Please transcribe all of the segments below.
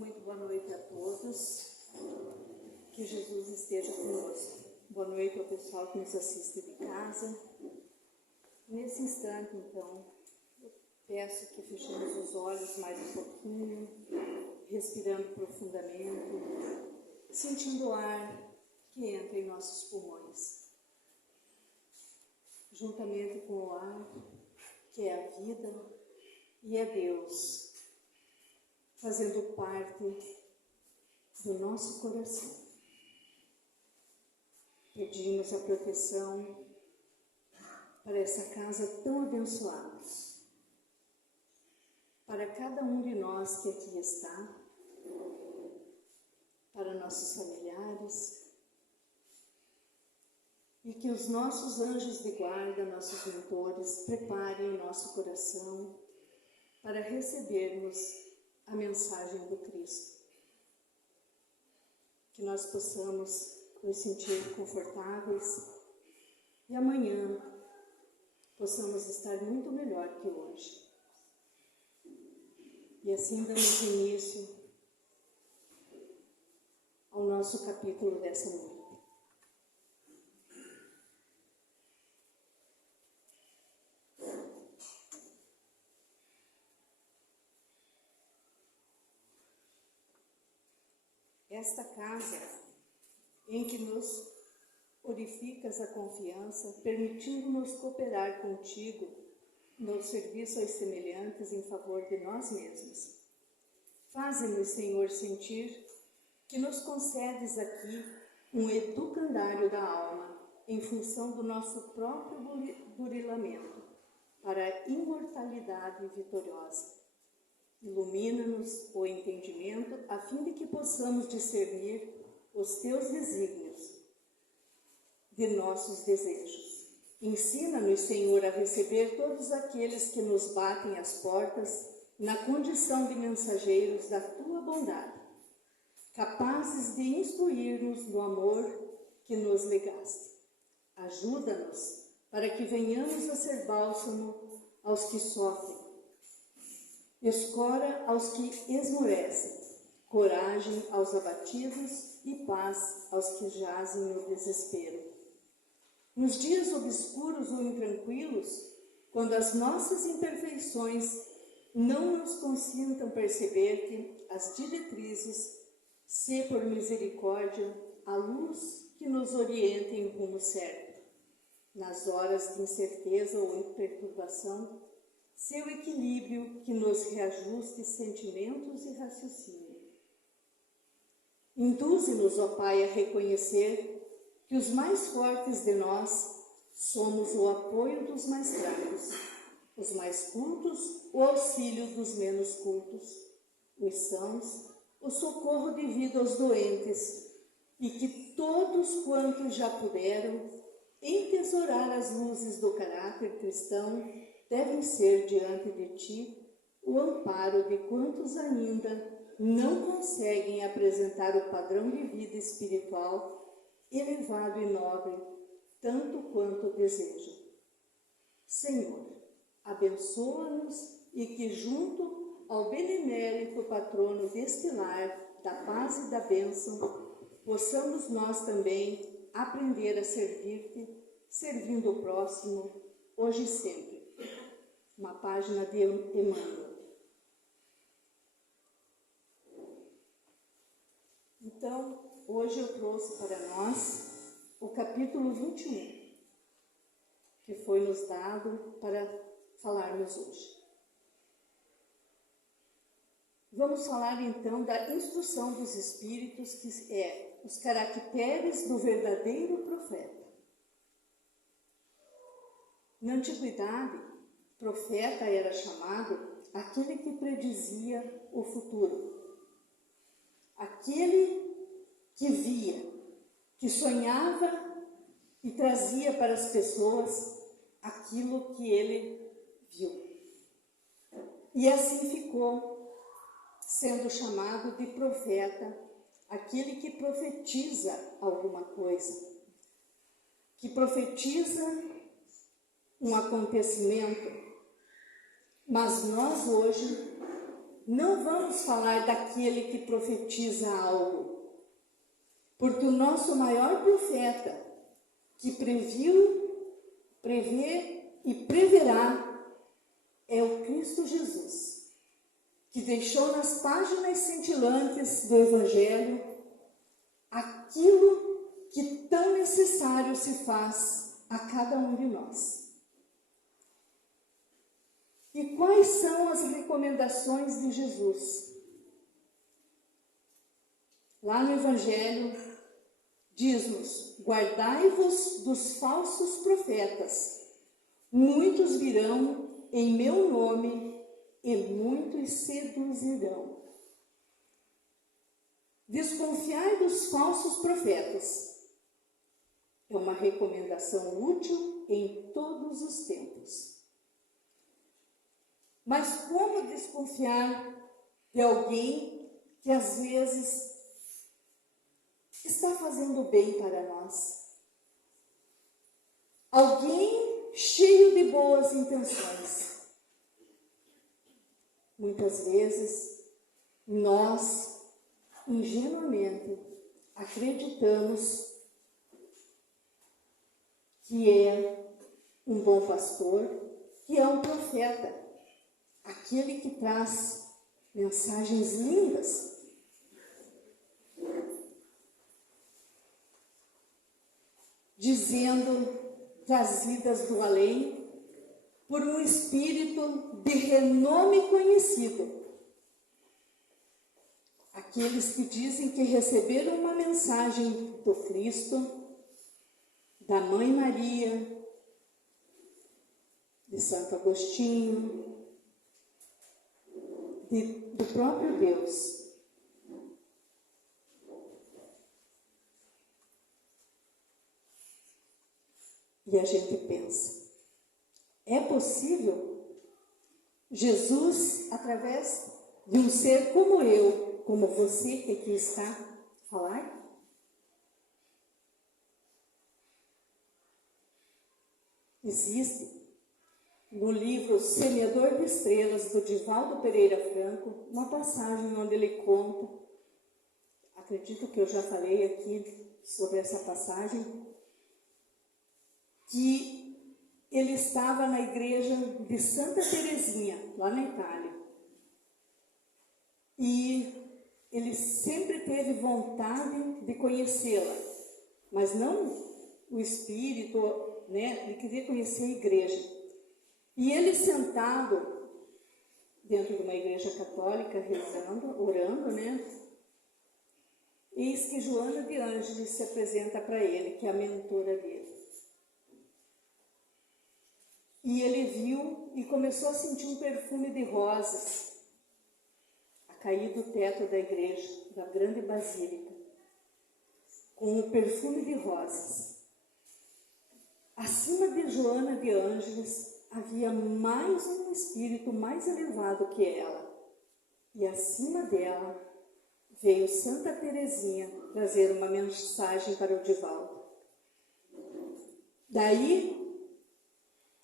Muito boa noite a todos, que Jesus esteja conosco. Boa noite ao pessoal que nos assiste de casa. Nesse instante, então, eu peço que fechemos os olhos mais um pouquinho, respirando profundamente, sentindo o ar que entra em nossos pulmões, juntamente com o ar que é a vida e é Deus, fazendo parte do nosso coração. Pedimos a proteção para essa casa tão abençoada, para cada um de nós que aqui está, para nossos familiares, e que os nossos anjos de guarda, nossos mentores, preparem o nosso coração para recebermos a mensagem do Cristo. Que nós possamos nos sentir confortáveis e amanhã possamos estar muito melhor que hoje. E assim damos início ao nosso capítulo dessa noite. Esta casa em que nos purificas a confiança, permitindo-nos cooperar contigo no serviço aos semelhantes em favor de nós mesmos. Faze-nos, Senhor, sentir que nos concedes aqui um educandário da alma em função do nosso próprio burilamento para a imortalidade vitoriosa. Ilumina-nos o entendimento, a fim de que possamos discernir os teus desígnios de nossos desejos. Ensina-nos, Senhor, a receber todos aqueles que nos batem às portas na condição de mensageiros da tua bondade, capazes de instruir-nos no amor que nos legaste. Ajuda-nos para que venhamos a ser bálsamo aos que sofrem, escora aos que esmorecem, coragem aos abatidos e paz aos que jazem no desespero. Nos dias obscuros ou intranquilos, quando as nossas imperfeições não nos consintam perceber-te, as diretrizes, sê por misericórdia a luz que nos oriente em rumo certo. Nas horas de incerteza ou perturbação, seu equilíbrio que nos reajuste sentimentos e raciocínio. Induze-nos, ó Pai, a reconhecer que os mais fortes de nós somos o apoio dos mais fracos, os mais cultos, o auxílio dos menos cultos, os sãos, o socorro devido aos doentes, e que todos quantos já puderam entesourar as luzes do caráter cristão devem ser diante de ti o amparo de quantos ainda não conseguem apresentar o padrão de vida espiritual elevado e nobre, tanto quanto desejam. Senhor, abençoa-nos e que junto ao benemérito patrono deste lar, da paz e da bênção, possamos nós também aprender a servir-te, servindo o próximo, hoje e sempre. Uma página de Emmanuel. Então, hoje eu trouxe para nós o capítulo 21, que foi nos dado para falarmos hoje. Vamos falar então da instrução dos Espíritos, que é os caracteres do verdadeiro profeta. Na antiguidade, profeta era chamado aquele que predizia o futuro, aquele que via, que sonhava e trazia para as pessoas aquilo que ele viu. E assim ficou sendo chamado de profeta, aquele que profetiza alguma coisa, que profetiza um acontecimento. Mas nós hoje não vamos falar daquele que profetiza algo, porque o nosso maior profeta, que previu, prevê e preverá, é o Cristo Jesus, que deixou nas páginas cintilantes do Evangelho aquilo que tão necessário se faz a cada um de nós. E quais são as recomendações de Jesus? Lá no Evangelho, diz-nos: guardai-vos dos falsos profetas, muitos virão em meu nome e muitos seduzirão. Desconfiai dos falsos profetas é uma recomendação útil em todos os tempos. Mas como desconfiar de alguém que às vezes está fazendo bem para nós? Alguém cheio de boas intenções. Muitas vezes nós, ingenuamente, acreditamos que é um bom pastor, que é um profeta, aquele que traz mensagens lindas. Dizendo, trazidas do além, por um espírito de renome conhecido. Aqueles que dizem que receberam uma mensagem do Cristo, da Mãe Maria, de Santo Agostinho, do próprio Deus. E a gente pensa, é possível Jesus, através de um ser como eu, como você que aqui está, falar? Existe no livro Semeador de Estrelas, do Divaldo Pereira Franco, uma passagem onde ele conta, acredito que eu já falei aqui sobre essa passagem, que ele estava na igreja de Santa Teresinha, lá na Itália. E ele sempre teve vontade de conhecê-la, mas não o espírito, né? Ele queria conhecer a igreja. E ele sentado dentro de uma igreja católica, rezando, orando, né? Eis que Joana de Ângeles se apresenta para ele, que é a mentora dele. E ele viu e começou a sentir um perfume de rosas a cair do teto da igreja, da grande basílica, com um perfume de rosas. Acima de Joana de Ângeles havia mais um espírito mais elevado que ela. E acima dela veio Santa Teresinha trazer uma mensagem para o Divaldo. Daí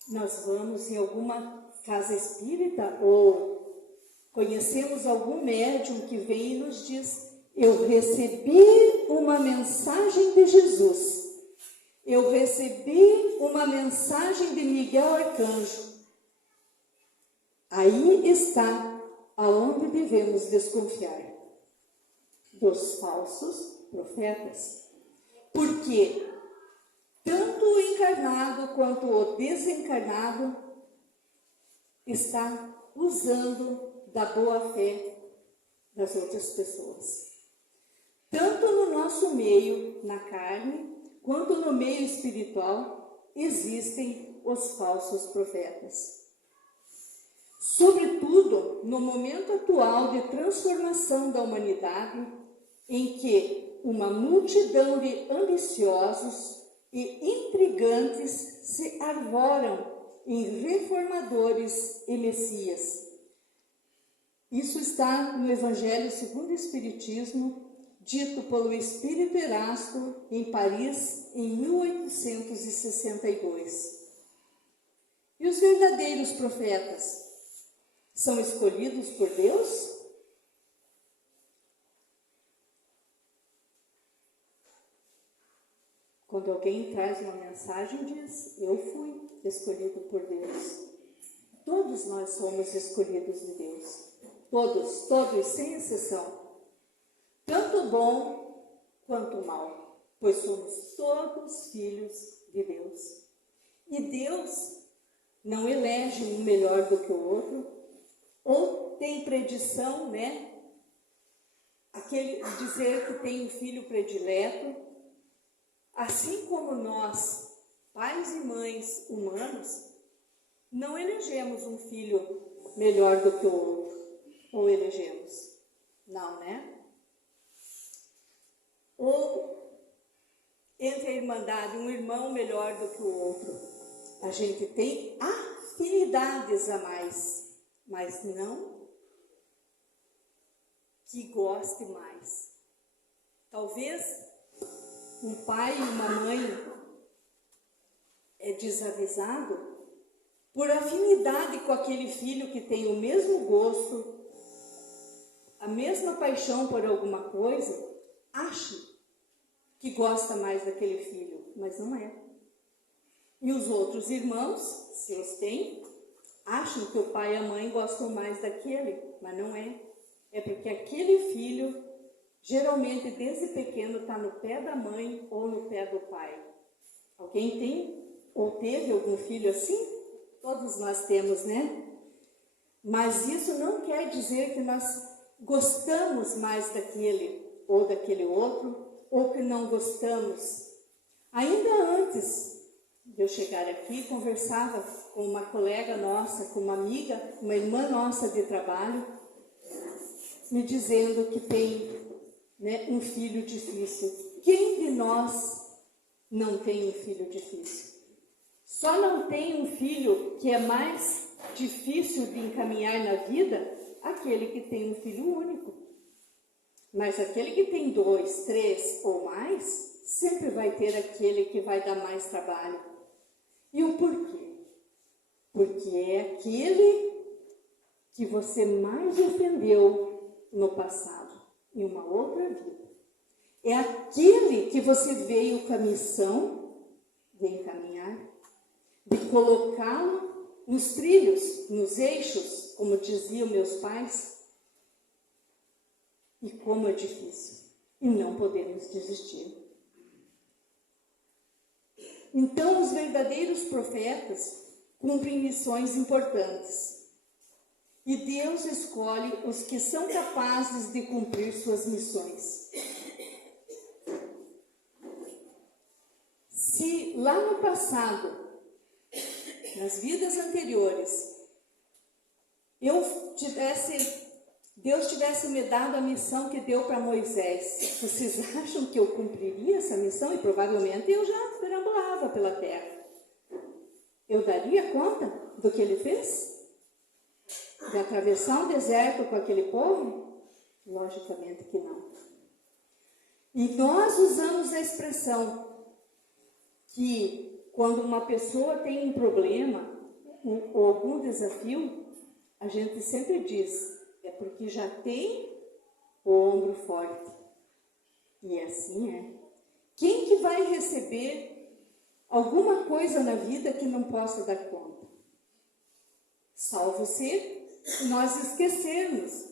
nós vamos em alguma casa espírita ou conhecemos algum médium que vem e nos diz: eu recebi uma mensagem de Jesus, eu recebi uma mensagem de Miguel Arcanjo. Aí está aonde devemos desconfiar dos falsos profetas, porque tanto o encarnado quanto o desencarnado está usando da boa fé das outras pessoas. Tanto no nosso meio, na carne, quanto no meio espiritual, existem os falsos profetas. Sobretudo no momento atual de transformação da humanidade, em que uma multidão de ambiciosos e intrigantes se arvoram em reformadores e messias. Isso está no Evangelho segundo o Espiritismo, dito pelo Espírito Erasto em Paris em 1862. E os verdadeiros profetas são escolhidos por Deus Quando alguém traz uma mensagem, diz: eu fui escolhido por Deus. Todos nós somos escolhidos de Deus. Todos, sem exceção. Tanto bom quanto mal, pois somos todos filhos de Deus. E Deus não elege um melhor do que o outro, ou tem predição, né? Aquele dizer que tem um filho predileto, assim como nós, pais e mães humanos, não elegemos um filho melhor do que o outro, ou elegemos? Não, né? Ou entre a irmandade, um irmão melhor do que o outro. A gente tem afinidades a mais, mas não que goste mais. Talvez um pai e uma mãe é desavisado por afinidade com aquele filho que tem o mesmo gosto, a mesma paixão por alguma coisa, acha que gosta mais daquele filho, mas não é. E os outros irmãos, se os têm, acham que o pai e a mãe gostam mais daquele, mas não é. É porque aquele filho, geralmente desde pequeno, está no pé da mãe ou no pé do pai. Alguém tem ou teve algum filho assim? Todos nós temos, né? Mas isso não quer dizer que nós gostamos mais daquele ou daquele outro, ou que não gostamos. Ainda antes de eu chegar aqui, conversava com uma colega nossa, com uma amiga, uma irmã nossa de trabalho, me dizendo que tem, né, um filho difícil. Quem de nós não tem um filho difícil? Só não tem um filho que é mais difícil de encaminhar na vida, aquele que tem um filho único. Mas aquele que tem 2, 3 ou mais, sempre vai ter aquele que vai dar mais trabalho. E o porquê? Porque é aquele que você mais ofendeu no passado, em uma outra vida. É aquele que você veio com a missão de encaminhar, de colocá-lo nos trilhos, nos eixos, como diziam meus pais. E como é difícil. E não podemos desistir. Então, os verdadeiros profetas cumprem missões importantes. E Deus escolhe os que são capazes de cumprir suas missões. Se lá no passado, nas vidas anteriores, Deus tivesse me dado a missão que deu para Moisés, vocês acham que eu cumpriria essa missão? E provavelmente eu já perambulava pela terra. Eu daria conta do que ele fez? De atravessar um deserto com aquele povo? Logicamente que não. E nós usamos a expressão que quando uma pessoa tem um problema ou algum desafio, a gente sempre diz: é porque já tem o ombro forte. E assim é. Quem que vai receber alguma coisa na vida que não possa dar conta? Salvo se nós esquecermos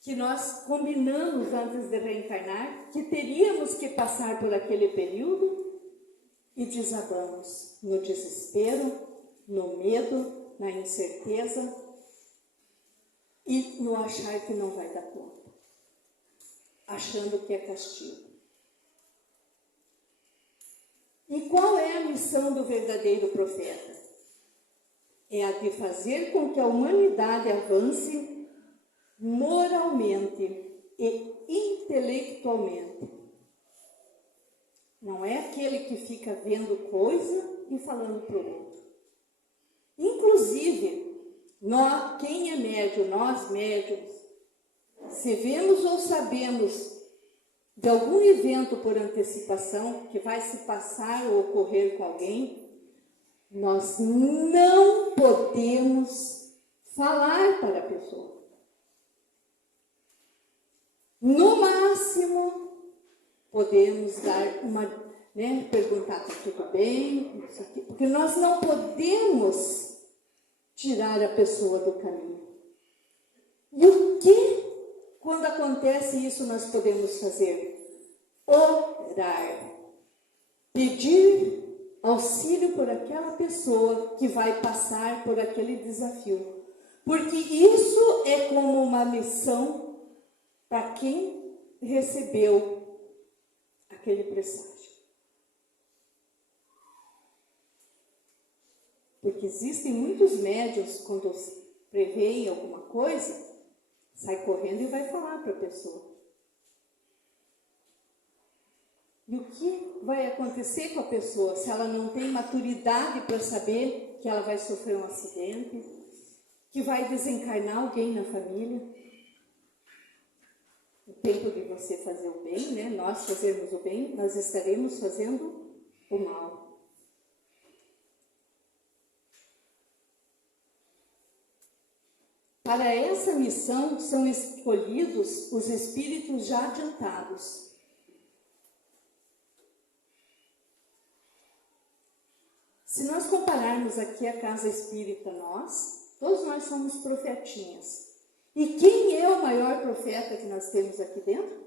que nós combinamos antes de reencarnar que teríamos que passar por aquele período e desabamos no desespero, no medo, na incerteza e no achar que não vai dar conta, achando que é castigo. E qual é a missão do verdadeiro profeta? É a de fazer com que a humanidade avance moralmente e intelectualmente. Não é aquele que fica vendo coisa e falando para o outro. Inclusive, quem é médium, nós médiums, se vemos ou sabemos de algum evento por antecipação que vai se passar ou ocorrer com alguém, nós não podemos falar para a pessoa. No máximo, podemos dar uma, né, perguntar se tudo bem, porque nós não podemos tirar a pessoa do caminho. E o que, quando acontece isso, nós podemos fazer? Orar. Pedir auxílio por aquela pessoa que vai passar por aquele desafio. Porque isso é como uma missão para quem recebeu aquele presságio. Porque existem muitos médiuns, quando preveem alguma coisa, sai correndo e vai falar para a pessoa. E o que vai acontecer com a pessoa se ela não tem maturidade para saber que ela vai sofrer um acidente, que vai desencarnar alguém na família? O tempo de você fazer o bem, né? Nós fazermos o bem, nós estaremos fazendo o mal. Para essa missão são escolhidos os espíritos já adiantados. Se nós compararmos aqui a casa espírita, todos nós somos profetinhas. E quem é o maior profeta que nós temos aqui dentro?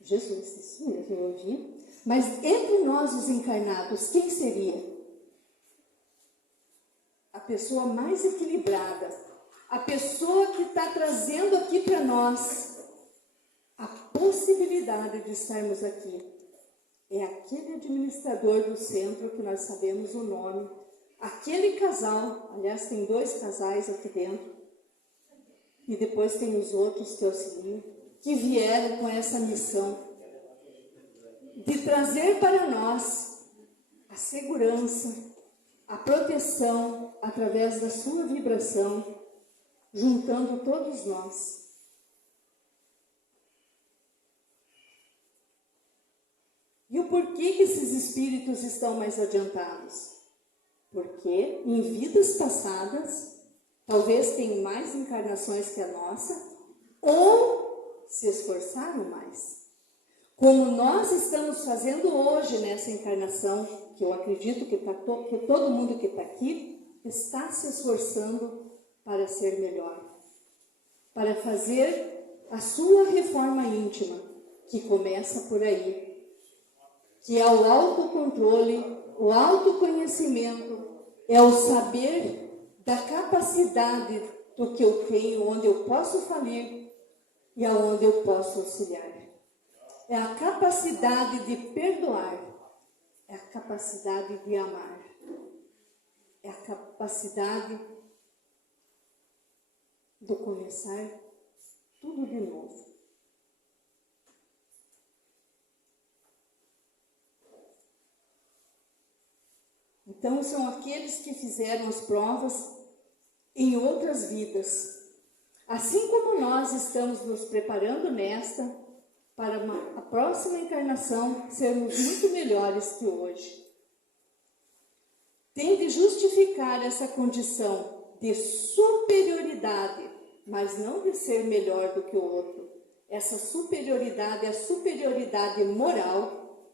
Jesus, isso mesmo, eu ouvi. Mas entre nós, os encarnados, quem seria? A pessoa mais equilibrada, a pessoa que está trazendo aqui para nós a possibilidade de estarmos aqui. É aquele administrador do centro que nós sabemos o nome, aquele casal, aliás, tem 2 casais aqui dentro, e depois tem os outros que auxiliam, que vieram com essa missão de trazer para nós a segurança, a proteção através da sua vibração, juntando todos nós. E o porquê que esses espíritos estão mais adiantados? Porque em vidas passadas, talvez tenham mais encarnações que a nossa, ou se esforçaram mais. Como nós estamos fazendo hoje nessa encarnação, que eu acredito que todo mundo que está aqui está se esforçando para ser melhor, para fazer a sua reforma íntima, que começa por aí, que é o autocontrole, o autoconhecimento, é o saber da capacidade do que eu tenho, onde eu posso falir e aonde eu posso auxiliar. É a capacidade de perdoar, é a capacidade de amar, é a capacidade de começar tudo de novo. Então, são aqueles que fizeram as provas em outras vidas. Assim como nós estamos nos preparando nesta, para a próxima encarnação sermos muito melhores que hoje. Tem de justificar essa condição de superioridade, mas não de ser melhor do que o outro. Essa superioridade é a superioridade moral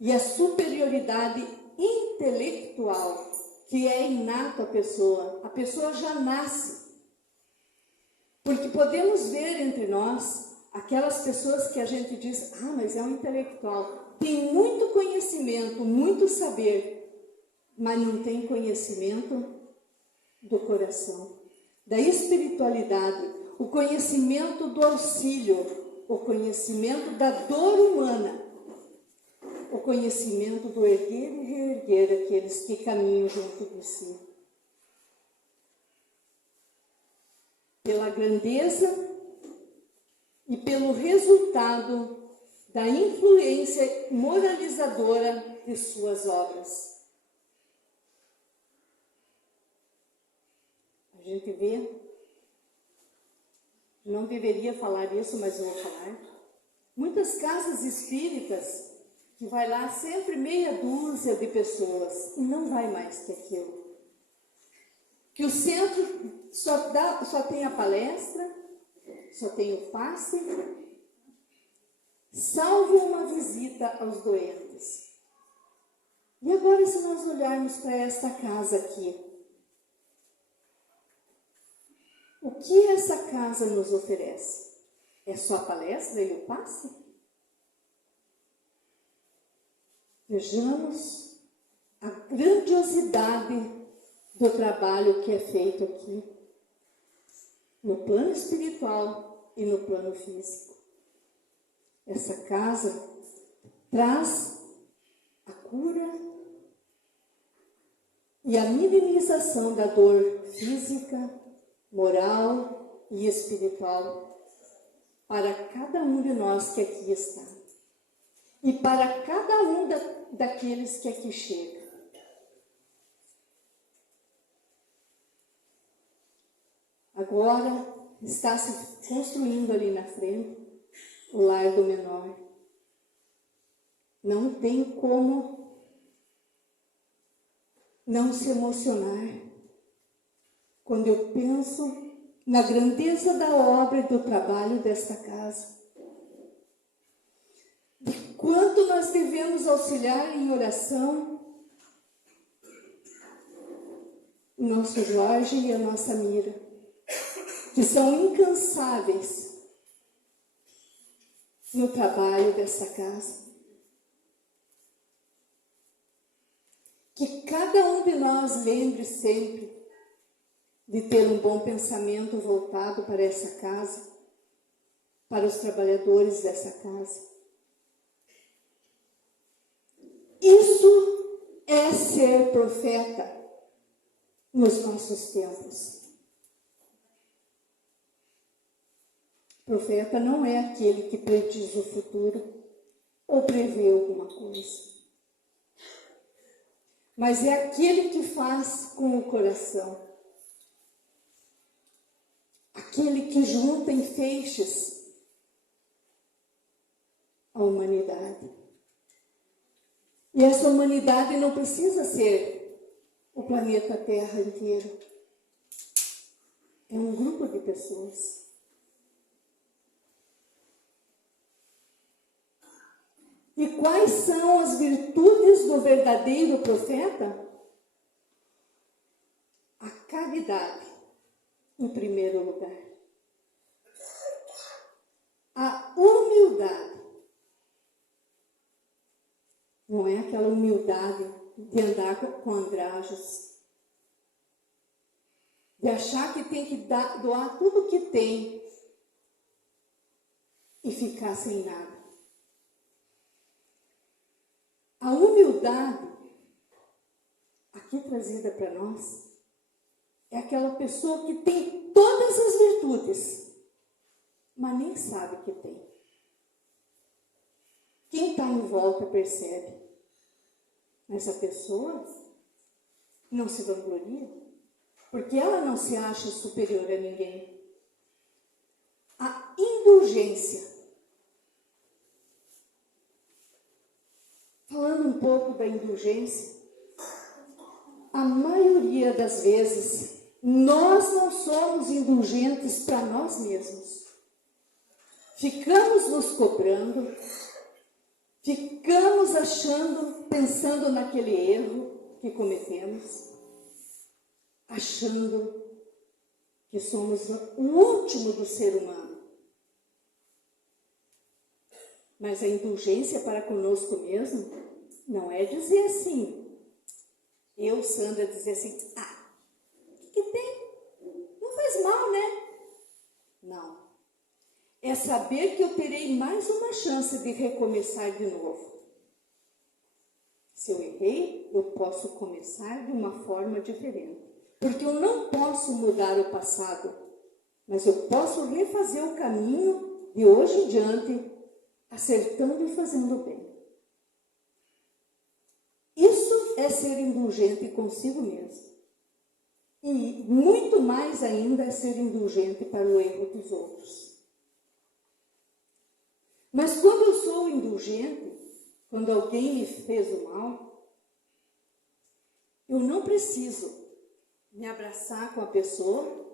e a superioridade intelectual, que é inato à pessoa. A pessoa já nasce. Porque podemos ver entre nós aquelas pessoas que a gente diz, mas é um intelectual. Tem muito conhecimento, muito saber, mas não tem conhecimento do coração, da espiritualidade, o conhecimento do auxílio, o conhecimento da dor humana, o conhecimento do erguer e reerguer aqueles que caminham junto de si. Pela grandeza e pelo resultado da influência moralizadora de suas obras. A gente vê, não deveria falar isso, mas vou falar, muitas casas espíritas que vai lá sempre meia dúzia de pessoas e não vai mais que aquilo. Que o centro só tem a palestra, só tem o passe, salve uma visita aos doentes. E agora, se nós olharmos para esta casa aqui, o que essa casa nos oferece? É só a palestra e o passe? Vejamos a grandiosidade do trabalho que é feito aqui, no plano espiritual e no plano físico. Essa casa traz a cura e a minimização da dor física, moral e espiritual para cada um de nós que aqui está e para cada um daqueles que aqui chegam. Agora está se construindo ali na frente o lar do menor. Não tem como não se emocionar quando eu penso na grandeza da obra e do trabalho desta casa. De quanto nós devemos auxiliar em oração o nosso Jorge e a nossa Mira, que são incansáveis no trabalho desta casa. Que cada um de nós lembre sempre de ter um bom pensamento voltado para essa casa, para os trabalhadores dessa casa. Isso é ser profeta nos nossos tempos. Profeta não é aquele que prediz o futuro ou prevê alguma coisa, mas é aquele que faz com o coração, aquele que junta em feixes a humanidade. E essa humanidade não precisa ser o planeta Terra inteiro. É um grupo de pessoas. E quais são as virtudes do verdadeiro profeta? A caridade, em primeiro lugar. A humildade. Não é aquela humildade de andar com andrajos, de achar que tem que doar tudo o que tem e ficar sem nada. A humildade, aqui trazida para nós, é aquela pessoa que tem todas as virtudes, mas nem sabe que tem. Quem está em volta percebe, mas a pessoa não se vangloria, porque ela não se acha superior a ninguém. A indulgência. Falando um pouco da indulgência, a maioria das vezes nós não somos indulgentes para nós mesmos. Ficamos nos cobrando, ficamos pensando naquele erro que cometemos, achando que somos o último do ser humano. Mas a indulgência para conosco mesmo não é dizer assim, eu, Sandra, dizer assim, o que tem? Não faz mal, né? Não. É saber que eu terei mais uma chance de recomeçar de novo. Se eu errei, eu posso começar de uma forma diferente. Porque eu não posso mudar o passado, mas eu posso refazer o caminho de hoje em diante, acertando e fazendo bem. Isso é ser indulgente consigo mesmo. E muito mais ainda é ser indulgente para o erro dos outros. Mas quando eu sou indulgente, quando alguém me fez o mal, eu não preciso me abraçar com a pessoa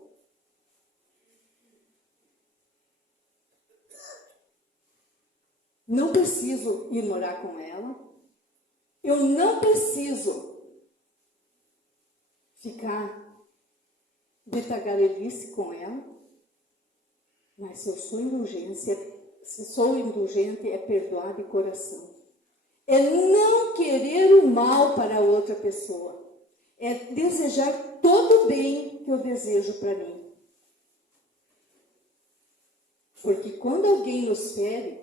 não preciso ir morar com ela, eu não preciso ficar de tagarelice com ela, mas se eu sou indulgente, é perdoar de coração. É não querer o mal para a outra pessoa. É desejar todo o bem que eu desejo para mim. Porque quando alguém nos fere,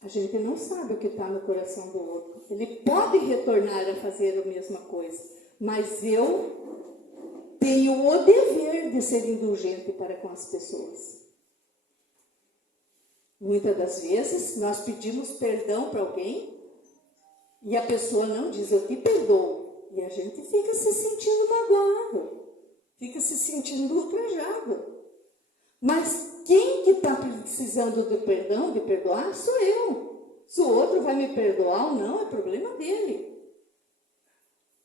a gente não sabe o que está no coração do outro. Ele pode retornar a fazer a mesma coisa, mas eu tenho o dever de ser indulgente para com as pessoas. Muitas das vezes, nós pedimos perdão para alguém e a pessoa não diz, eu te perdoo. E a gente fica se sentindo magoado, fica se sentindo ultrajado. Mas quem que está precisando de perdão, de perdoar, sou eu. Se o outro vai me perdoar ou não, é problema dele.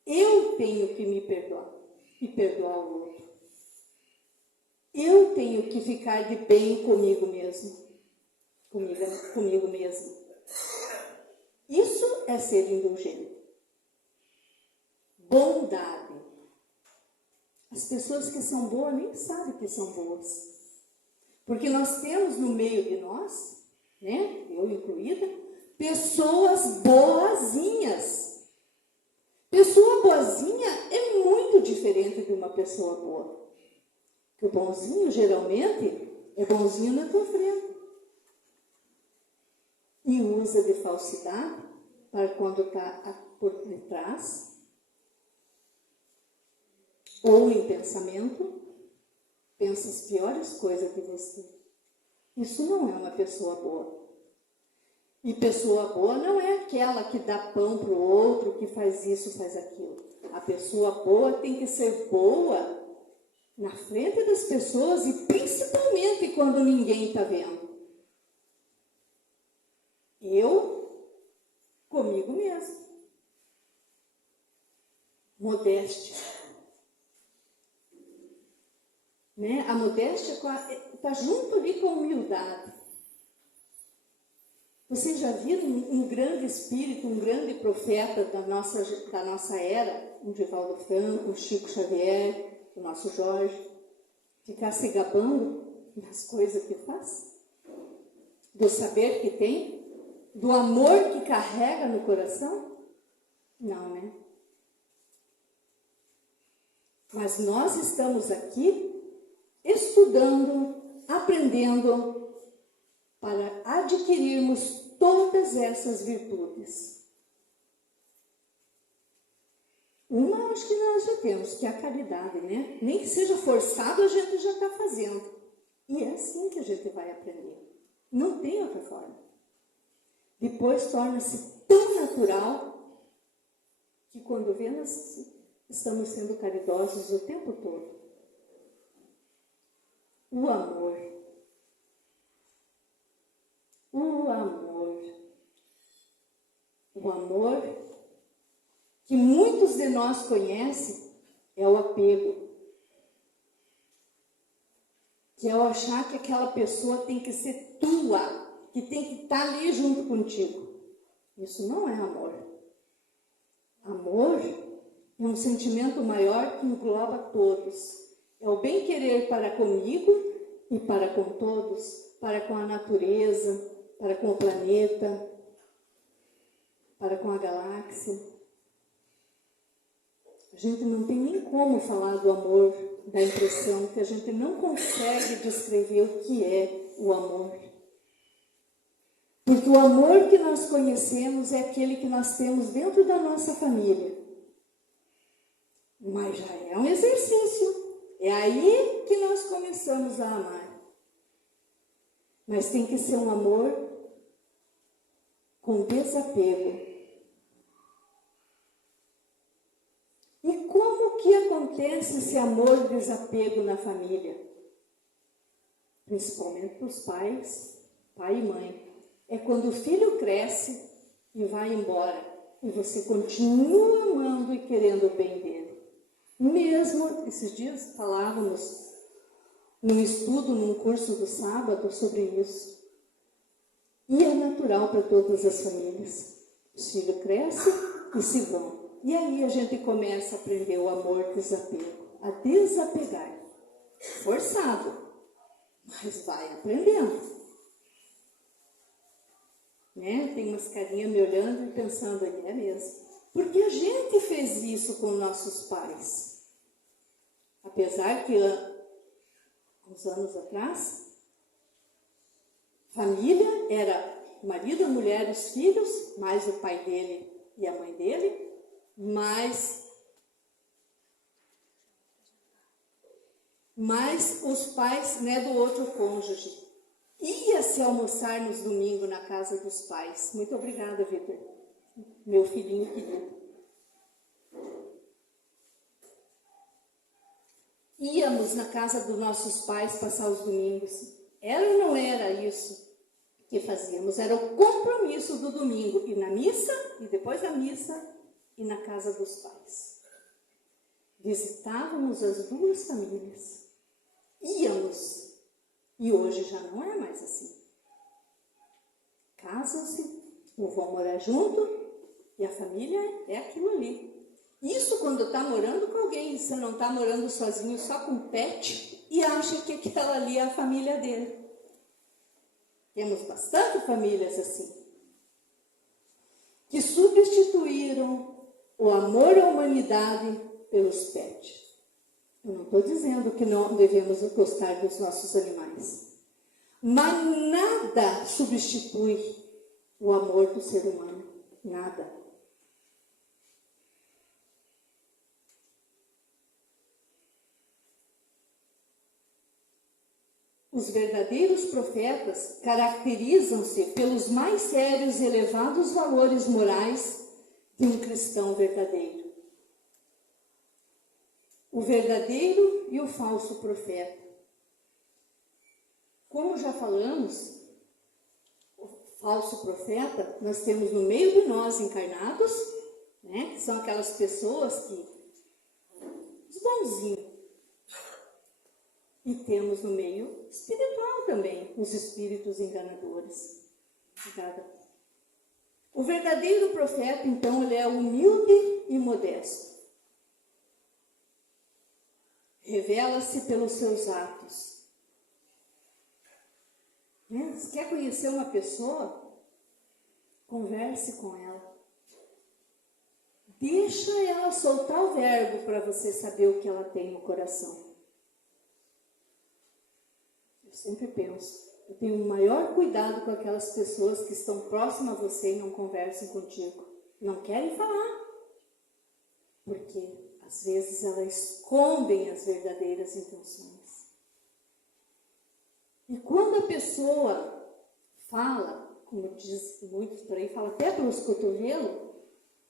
Eu tenho que me perdoar e perdoar o outro. Eu tenho que ficar de bem comigo mesmo. Comigo mesmo. Isso é ser indulgente. Bondade. As pessoas que são boas nem sabem que são boas. Porque nós temos no meio de nós, né, eu incluída, pessoas boazinhas. Pessoa boazinha é muito diferente de uma pessoa boa. Porque o bonzinho, geralmente, é bonzinho na tua frente. E usa de falsidade para quando está por detrás, ou em pensamento, pensa as piores coisas de você. Isso não é uma pessoa boa. E pessoa boa não é aquela que dá pão para o outro, que faz isso, faz aquilo. A pessoa boa tem que ser boa na frente das pessoas e principalmente quando ninguém está vendo. Eu, comigo mesmo. Modéstia. Né? A modéstia está junto ali com a humildade. Vocês já viram um grande espírito, um grande profeta da nossa era, um Divaldo Franco, um Chico Xavier, o nosso Jorge, ficar se gabando das coisas que faz? Do saber que tem? Do amor que carrega no coração? Não, né? Mas nós estamos aqui estudando, aprendendo para adquirirmos todas essas virtudes. Uma, acho que nós já temos, que é a caridade, né? Nem que seja forçado, a gente já está fazendo. E é assim que a gente vai aprender. Não tem outra forma. Depois torna-se tão natural que quando vê, nós estamos sendo caridosos o tempo todo. O amor. O amor. O amor que muitos de nós conhecem é o apego. Que é o achar que aquela pessoa tem que ser tua, que tem que estar ali junto contigo. Isso não é amor. Amor é um sentimento maior que engloba todos. É o bem-querer para comigo e para com todos, para com a natureza, para com o planeta, para com a galáxia. A gente não tem nem como falar do amor, da impressão que a gente não consegue descrever o que é o amor. Porque o amor que nós conhecemos é aquele que nós temos dentro da nossa família. Mas já é um exercício. É aí que nós começamos a amar. Mas tem que ser um amor com desapego. E como que acontece esse amor desapego na família? Principalmente para os pais, pai e mãe. É quando o filho cresce e vai embora. E você continua amando e querendo o bem dele. Mesmo, esses dias falávamos num estudo, num curso do sábado sobre isso. E é natural para todas as famílias. Os filhos crescem e se vão. E aí a gente começa a aprender o amor desapego, a desapegar. Forçado, mas vai aprendendo. Né? Tem umas carinhas me olhando e pensando, é mesmo. Porque a gente fez isso com nossos pais. Apesar que, uns anos atrás, família era o marido, a mulher, os filhos, mais o pai dele e a mãe dele, mais os pais, né, do outro cônjuge. Ia-se almoçar nos domingos na casa dos pais. Muito obrigada, Vitor, meu filhinho querido. Íamos na casa dos nossos pais passar os domingos. Era ou não era isso que fazíamos? Era o compromisso do domingo, ir na missa, e depois da missa, ir na casa dos pais. Visitávamos as duas famílias. Íamos. E hoje já não é mais assim. Casam-se, ou vão morar junto, e a família é aquilo ali. Isso quando está morando com alguém, você não está morando sozinho, só com um pet, e acha que aquela ali é a família dele. Temos bastante famílias assim, que substituíram o amor à humanidade pelos pets. Eu não estou dizendo que não devemos gostar dos nossos animais, mas nada substitui o amor do ser humano, nada. Os verdadeiros profetas caracterizam-se pelos mais sérios e elevados valores morais de um cristão verdadeiro. O verdadeiro e o falso profeta. Como já falamos, o falso profeta nós temos no meio de nós encarnados, né, que são aquelas pessoas os bonzinhos. E temos no meio espiritual também os espíritos enganadores. Obrigada. O verdadeiro profeta, então, ele é humilde e modesto. Revela-se pelos seus atos. Né? Se quer conhecer uma pessoa, converse com ela. Deixa ela soltar o verbo para você saber o que ela tem no coração. Eu sempre penso, eu tenho o maior cuidado com aquelas pessoas que estão próximas a você e não conversam contigo. Não querem falar. Porque às vezes elas escondem as verdadeiras intenções. E quando a pessoa fala, como diz muitos por aí, fala até pelos cotovelos,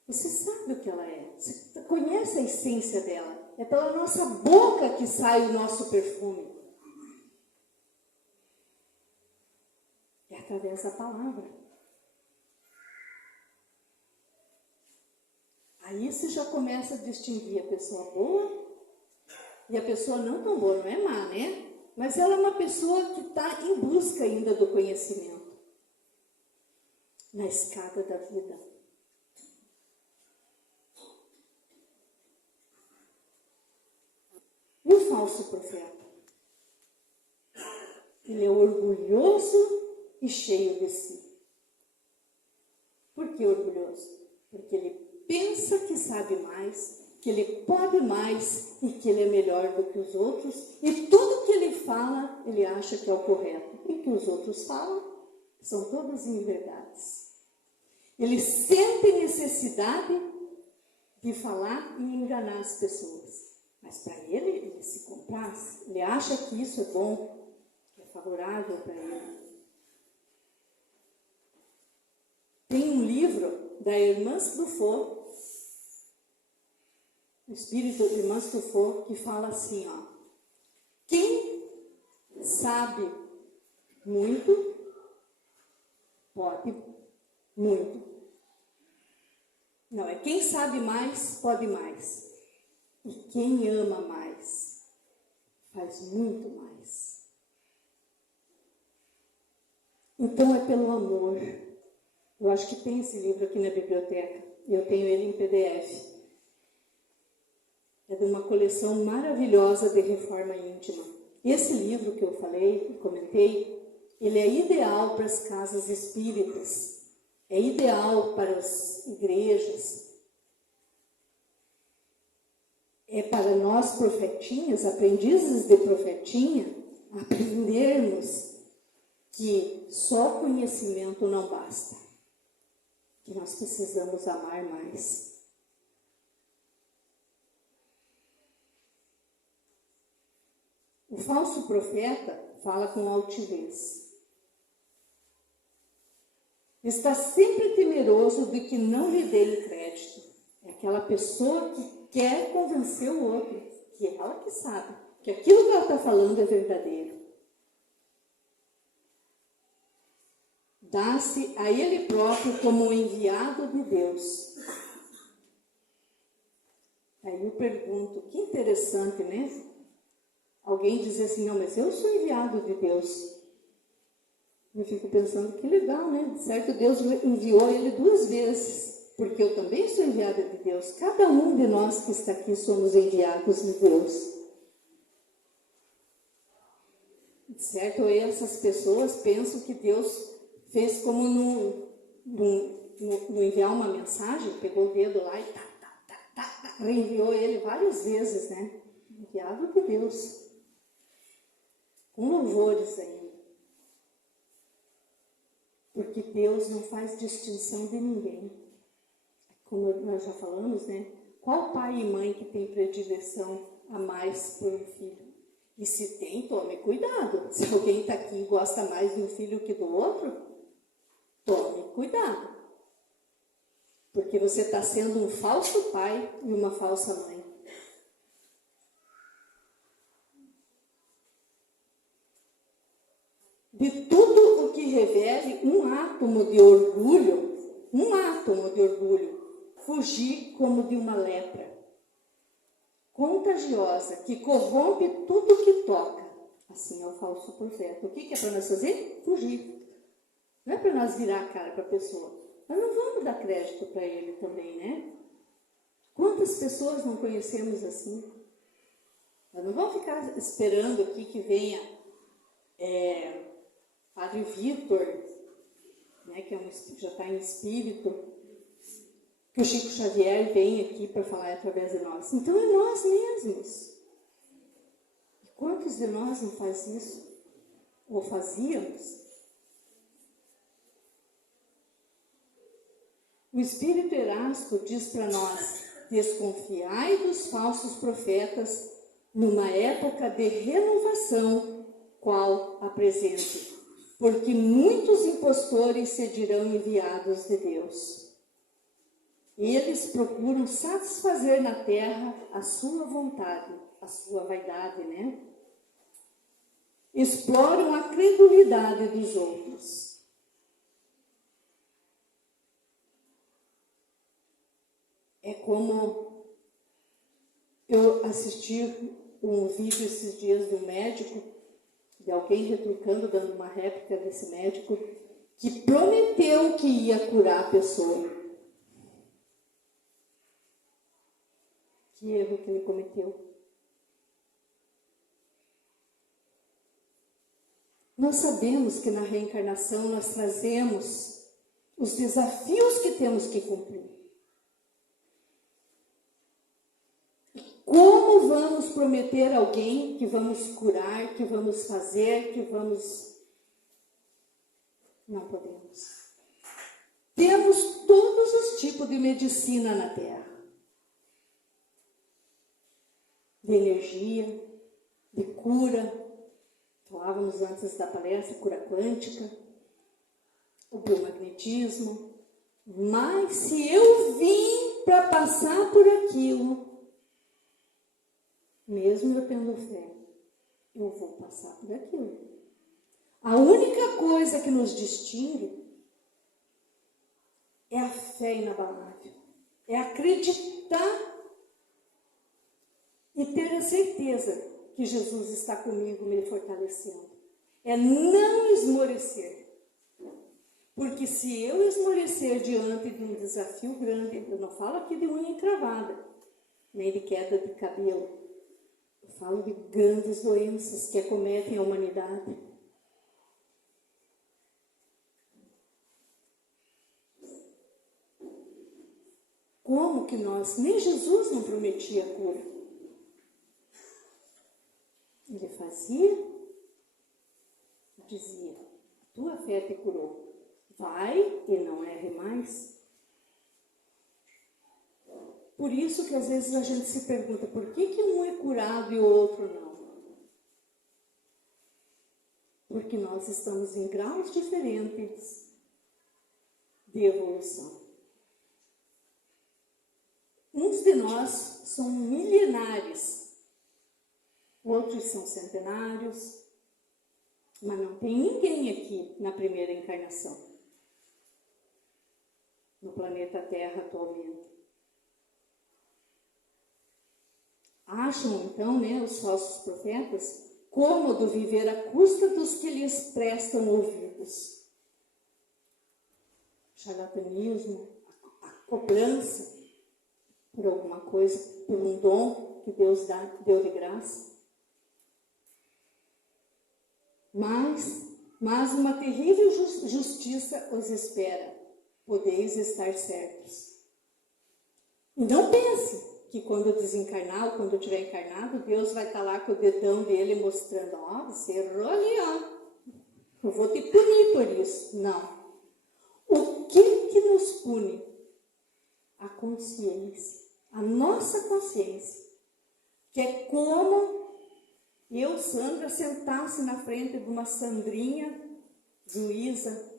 você sabe o que ela é. Você conhece a essência dela. É pela nossa boca que sai o nosso perfume. É através da palavra. Aí você já começa a distinguir a pessoa boa e a pessoa não tão boa, não é má, né? Mas ela é uma pessoa que está em busca ainda do conhecimento. Na escada da vida. E o falso profeta? Ele é orgulhoso e cheio de si. Por que orgulhoso? Porque ele pensa que sabe mais, que ele pode mais e que ele é melhor do que os outros. E tudo que ele fala, ele acha que é o correto. E que os outros falam, são todas inverdades. Ele sente necessidade de falar e enganar as pessoas. Mas para ele se compraz. Ele acha que isso é bom, que é favorável para ele. Tem um livro da Irmãs Dufaux, o espírito Irmãs Dufaux, que fala assim, ó. Quem sabe muito, pode muito. Não, é quem sabe mais, pode mais. E quem ama mais, faz muito mais. Então é pelo amor. Eu acho que tem esse livro aqui na biblioteca. Eu tenho ele em PDF. É de uma coleção maravilhosa de reforma íntima. Esse livro que eu falei e comentei, ele é ideal para as casas espíritas. É ideal para as igrejas. É para nós profetinhas, aprendizes de profetinha, aprendermos que só conhecimento não basta. Que nós precisamos amar mais. O falso profeta fala com altivez. Está sempre temeroso de que não lhe deem crédito. É aquela pessoa que quer convencer o outro, que é ela que sabe, que aquilo que ela está falando é verdadeiro. Dá-se a ele próprio como um enviado de Deus. Aí eu pergunto, que interessante, né? Alguém diz assim, não, mas eu sou enviado de Deus. Eu fico pensando, que legal, né? De certo, Deus enviou ele 2 vezes, porque eu também sou enviada de Deus. Cada um de nós que está aqui somos enviados de Deus. De certo, essas pessoas pensam que Deus fez como no enviar uma mensagem, pegou o dedo lá e reenviou ele várias vezes, né? Enviado de Deus. Com louvores ainda. Porque Deus não faz distinção de ninguém. Como nós já falamos, né? Qual pai e mãe que tem predileção a mais por um filho? E se tem, tome cuidado. Se alguém está aqui e gosta mais de um filho que do outro, tome cuidado. Porque você está sendo um falso pai e uma falsa mãe. De tudo o que revele um átomo de orgulho, fugir como de uma lepra contagiosa que corrompe tudo que toca. Assim é o falso profeta. O que é para nós fazer? Fugir. Não é para nós virar a cara para a pessoa. Nós não vamos dar crédito para ele também, né? Quantas pessoas não conhecemos assim? Nós não vamos ficar esperando aqui que venha Padre Vitor, né, que já está em espírito, que o Chico Xavier vem aqui para falar através de nós. Então é nós mesmos. E quantos de nós não faz isso? Ou fazíamos? O Espírito Erasto diz para nós, desconfiai dos falsos profetas numa época de renovação, qual a presente, porque muitos impostores se dirão enviados de Deus. Eles procuram satisfazer na terra a sua vontade, a sua vaidade, né? Exploram a credulidade dos outros. É como eu assisti um vídeo esses dias de um médico, de alguém retrucando, dando uma réplica desse médico, que prometeu que ia curar a pessoa. Que erro que ele cometeu. Nós sabemos que na reencarnação nós trazemos os desafios que temos que cumprir. Como vamos prometer a alguém que vamos curar, que vamos fazer, que vamos... Não podemos. Temos todos os tipos de medicina na Terra. De energia, de cura. Falávamos antes da palestra, cura quântica, o biomagnetismo. Mas se eu vim para passar por aquilo, mesmo eu tendo fé, eu vou passar por aquilo. A única coisa que nos distingue é a fé inabalável. É acreditar e ter a certeza que Jesus está comigo, me fortalecendo. É não esmorecer. Porque se eu esmorecer diante de um desafio grande, eu não falo aqui de unha encravada, nem de queda de cabelo. Eu falo de grandes doenças que acometem a humanidade. Como que nós, nem Jesus não prometia a cura. Ele fazia, dizia, tua fé te curou. Vai e não erre mais. Por isso que às vezes a gente se pergunta, por que um é curado e o outro não? Porque nós estamos em graus diferentes de evolução. Uns de nós são milenares, outros são centenários, mas não tem ninguém aqui na primeira encarnação, no planeta Terra atualmente. Acham então, os falsos profetas, cômodo viver à custa dos que lhes prestam ouvidos. Charlatanismo, a cobrança por alguma coisa, por um dom que Deus deu de graça. Mas uma terrível justiça os espera. Podeis estar certos. E não pense que quando desencarnar ou quando estiver encarnado, Deus vai estar lá com o dedão dele mostrando, você errou ali, eu vou te punir por isso. Não. O que nos pune? A consciência. A nossa consciência. Que é como eu, Sandra, sentasse na frente de uma Sandrinha, juíza,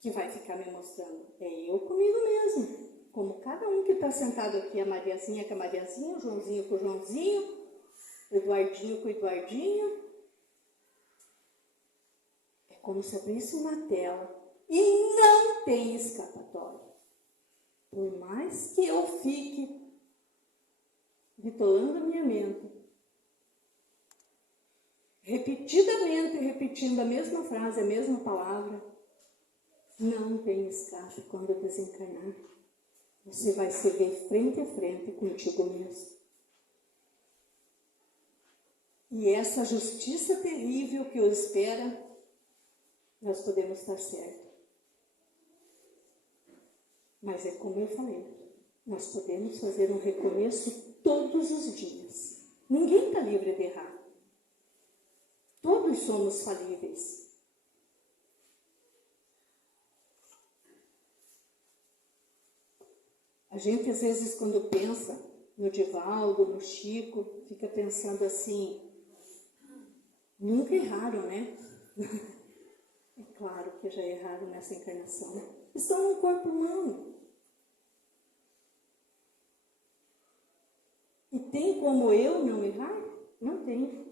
que vai ficar me mostrando. É eu comigo mesmo. Como cada um que está sentado aqui, a Mariazinha com a Mariazinha, o Joãozinho com o Joãozinho, o Eduardinho com o Eduardinho. É como se abrisse uma tela e não tem escapatória. Por mais que eu fique bitolando a minha mente, repetidamente repetindo a mesma frase, a mesma palavra, não tem escape quando eu desencarnar. Você vai se ver frente a frente contigo mesmo. E essa justiça terrível que o espera, nós podemos estar certos. Mas é como eu falei, nós podemos fazer um recomeço todos os dias. Ninguém está livre de errar. Todos somos falíveis. A gente, às vezes, quando pensa no Divaldo, no Chico, fica pensando assim, nunca erraram, né? É claro que já erraram nessa encarnação. Estão no corpo humano. E tem como eu não errar? Não tem.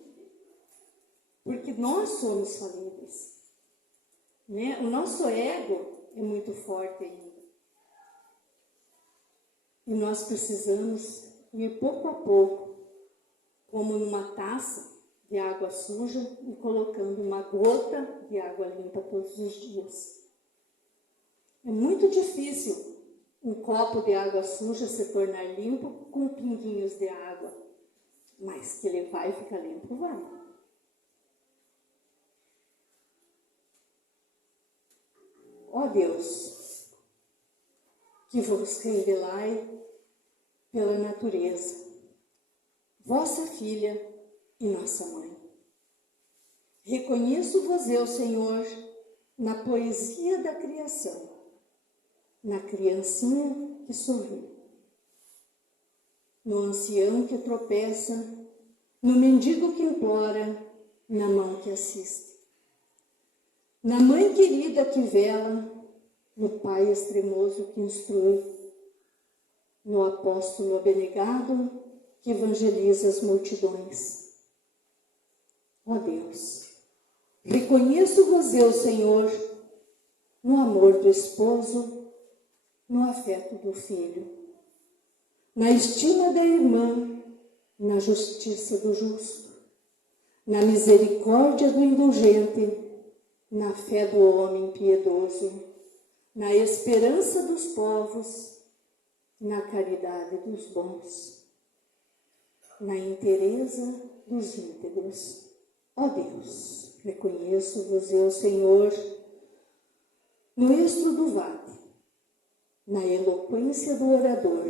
Porque nós somos falíveis. Né? O nosso ego é muito forte ainda. E nós precisamos ir pouco a pouco, como numa taça de água suja e colocando uma gota de água limpa todos os dias. É muito difícil um copo de água suja se tornar limpo com pinguinhos de água. Mas que ele vai ficar limpo, vai. Ó Deus, que vos revelai pela natureza, vossa filha e nossa mãe. Reconheço-vos eu, Senhor, na poesia da criação, na criancinha que sorri, no ancião que tropeça, no mendigo que implora, na mão que assiste, na mãe querida que vela, no pai extremoso que instrui, no apóstolo abnegado que evangeliza as multidões. Ó Deus, reconheço-vos eu, Senhor, no amor do esposo, no afeto do filho, na estima da irmã, na justiça do justo, na misericórdia do indulgente, na fé do homem piedoso, na esperança dos povos, na caridade dos bons, na inteireza dos íntegros. Ó Deus, reconheço-vos eu, Senhor, no estro do vade, na eloquência do orador,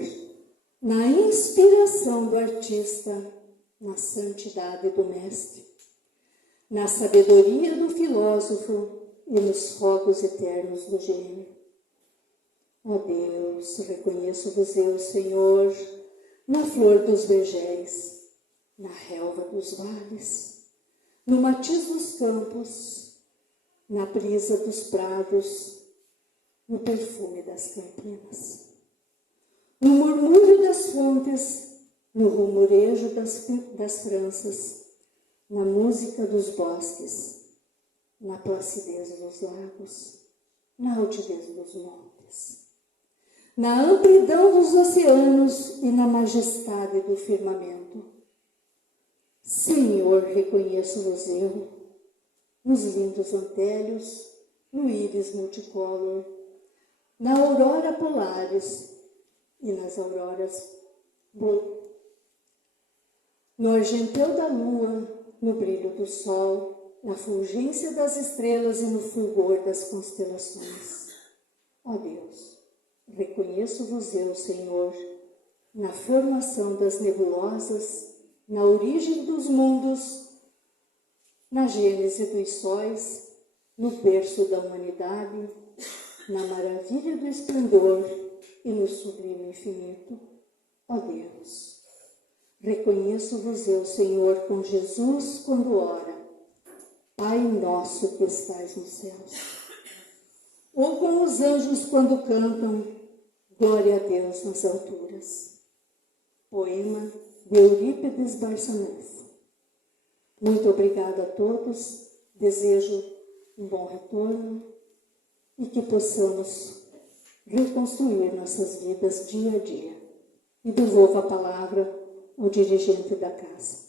na inspiração do artista, na santidade do mestre, na sabedoria do filósofo e nos fogos eternos do gênio. Ó Deus, reconheço-vos eu, Senhor, na flor dos vergéis, na relva dos vales, no matiz dos campos, na brisa dos prados, no perfume das campinas, no murmúrio das fontes, no rumorejo das franças, na música dos bosques, na placidez dos lagos, na altivez dos montes, na amplidão dos oceanos e na majestade do firmamento. Senhor, reconheço-vos eu, nos lindos antélios, no íris multicolor, na aurora polares e nas auroras no argenteu da lua, no brilho do sol, na fulgência das estrelas e no fulgor das constelações. Ó Deus, reconheço-vos eu, Senhor, na formação das nebulosas, na origem dos mundos, na gênese dos sóis, no berço da humanidade, na maravilha do esplendor e no sublime infinito. Ó Deus, reconheço-vos eu, Senhor, com Jesus quando ora, Pai nosso que estais nos céus, ou com os anjos quando cantam, glória a Deus nas alturas. Poema de Eurípides Barçanufo. Muito obrigada a todos, desejo um bom retorno e que possamos reconstruir nossas vidas dia a dia. E devolvo a palavra ao dirigente da casa.